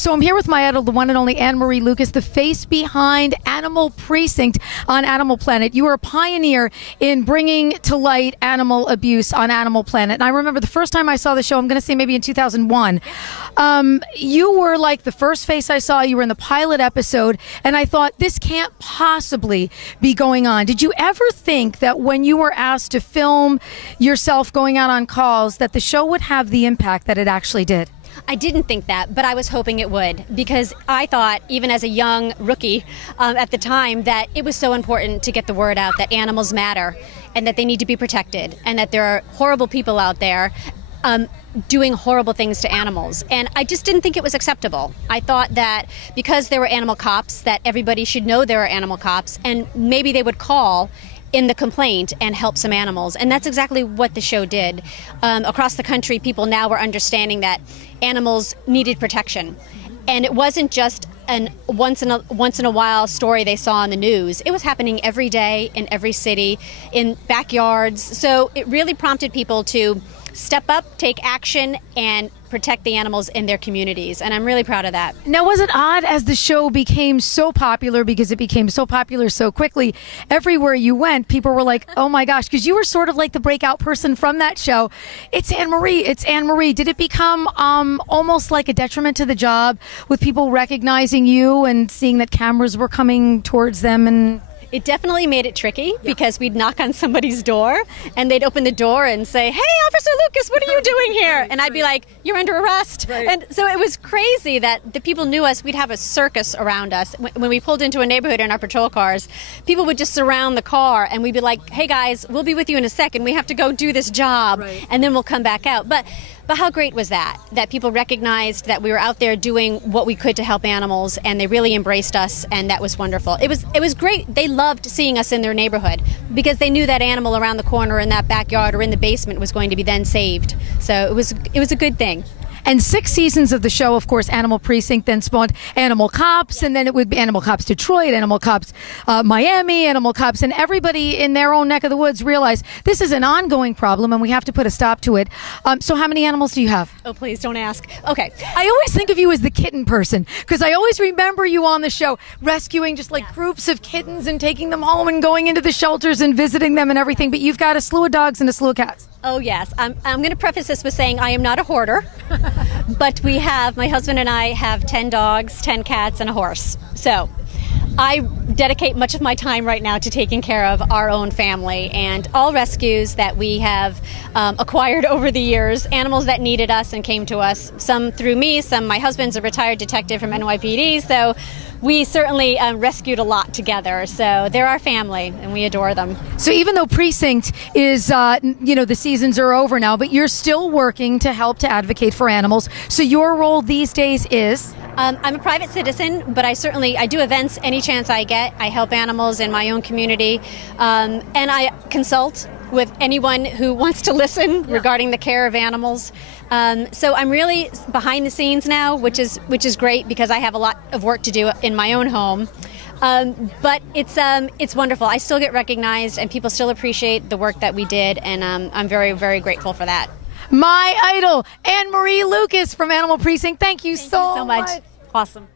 So I'm here with my idol, the one and only Anne-Marie Lucas, the face behind Animal Precinct on Animal Planet. You were a pioneer in bringing to light animal abuse on Animal Planet. And I remember the first time I saw the show, I'm going to say maybe in 2001, you were like the first face I saw. You were in the pilot episode, and I thought, this can't possibly be going on. Did you ever think that when you were asked to film yourself going out on calls, that the show would have the impact that it actually did? I didn't think that, but I was hoping it would, because I thought, even as a young rookie at the time, that it was so important to get the word out that animals matter and that they need to be protected and that there are horrible people out there doing horrible things to animals. And I just didn't think it was acceptable. I thought that because there were animal cops, that everybody should know there are animal cops, and maybe they would call in the complaint and help some animals. And that's exactly what the show did. Across the country, people now were understanding that animals needed protection. And it wasn't just an once in a while story they saw on the news. It was happening every day in every city, in backyards. So it really prompted people to step up, take action, and protect the animals in their communities. And I'm really proud of that. Now, was it odd as the show became so popular, because it became so popular so quickly, everywhere you went, people were like, oh my gosh, because you were sort of like the breakout person from that show. It's Anne-Marie, it's Anne-Marie. Did it become almost like a detriment to the job, with people recognizing you and seeing that cameras were coming towards them? And it definitely made it tricky, because we'd knock on somebody's door and they'd open the door and say, hey, Officer Lucas, what are you doing here? And I'd be like, you're under arrest. Right. And so it was crazy that the people knew us. We'd have a circus around us. When we pulled into a neighborhood in our patrol cars, people would just surround the car and we'd be like, hey guys, we'll be with you in a second. We have to go do this job. Right. And then we'll come back out. But how great was that people recognized that we were out there doing what we could to help animals, and they really embraced us, and that was wonderful. It was great. They loved seeing us in their neighborhood, because they knew that animal around the corner in that backyard or in the basement was going to be then saved. So it was a good thing. And 6 seasons of the show, of course, Animal Precinct then spawned Animal Cops, and then it would be Animal Cops Detroit, Animal Cops Miami, Animal Cops, and everybody in their own neck of the woods realized this is an ongoing problem and we have to put a stop to it. So how many animals do you have? Oh, please don't ask. Okay. I always think of you as the kitten person, because I always remember you on the show rescuing just like groups of kittens and taking them home and going into the shelters and visiting them and everything, but you've got a slew of dogs and a slew of cats. Oh, yes. I'm going to preface this with saying I am not a hoarder, but my husband and I have 10 dogs, 10 cats, and a horse. So I dedicate much of my time right now to taking care of our own family and all rescues that we have acquired over the years, animals that needed us and came to us, some through me, my husband's a retired detective from NYPD, so we certainly rescued a lot together. So they're our family, and we adore them. So even though Precinct is, the seasons are over now, but you're still working to help to advocate for animals. So your role these days is? I'm a private citizen, but I do events any chance I get. I help animals in my own community, and I consult with anyone who wants to listen regarding the care of animals. So I'm really behind the scenes now, which is great, because I have a lot of work to do in my own home. But it's wonderful. I still get recognized, and people still appreciate the work that we did, and I'm very, very grateful for that. My idol, Anne-Marie Lucas from Animal Precinct. Thank you so much. Awesome.